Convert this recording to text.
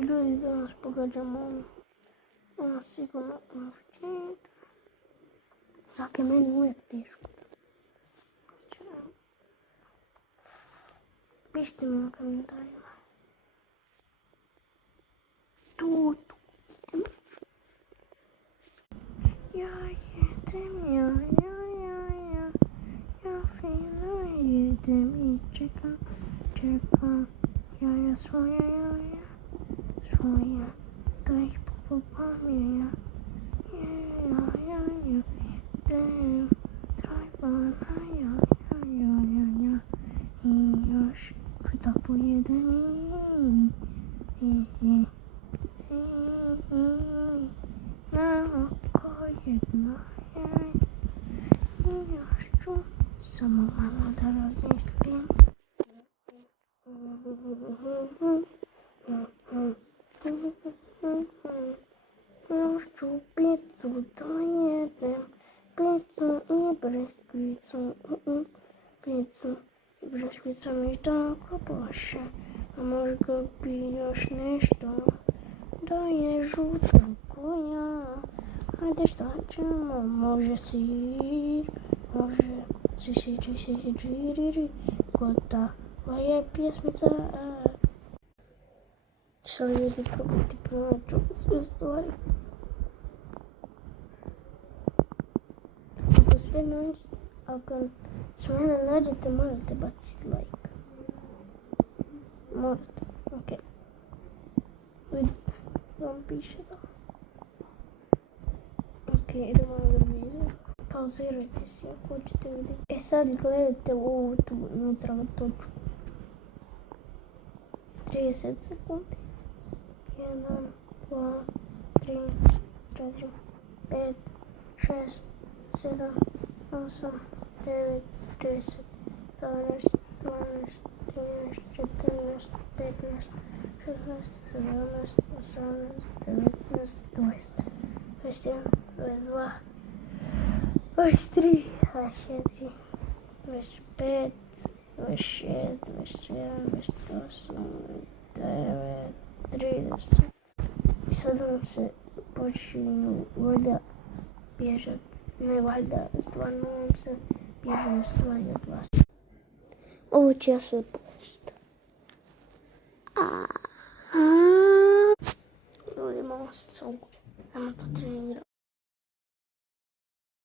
Ljudi danas pogađamo ono sigurno učiniti. Dakle, meni uvijek teško. Pišite mi na komentarima. Tu. Ja jedem, ja fino jedem i čekam. Ja svoja, da ih pokupam, ja, idem, trajbana, ja, i još da pojedem na oko jedno, i još ću samo malo da razmišljam. Još ću picu da jedem, picu i breskvicu, picu i breskvica mi tako boše, a možda bi još nešto da je žuto koja. Ajde šta ćemo, može sir, može si, gotova je pjesmica. Što ljudi probati pronađu sve stvari. Ako sve ne nađete, morate baciti like. Morate, ok. Vidite, vam piše da. Ok, idemo na video. Pauzirajte si ako hoćete vidjeti. Sad gledajte ovu tu unutra točku. 30 sekundi. 1, 2, 3, 4, 5, 6, 7, 8, 9, 10, 11, 12, 13, 14, 15, 16, 17, 18, 19, 20, 21, 22, 23, 24, 25, 26, 27, 28, 29, 30. I sad vam se počinju valjda bježat, ne valjda, stvarno vam se bježaju stvari od vas. Ovo ću ja sve pojesti. Ljudi, malo se caugu. Ajmo to trenirati.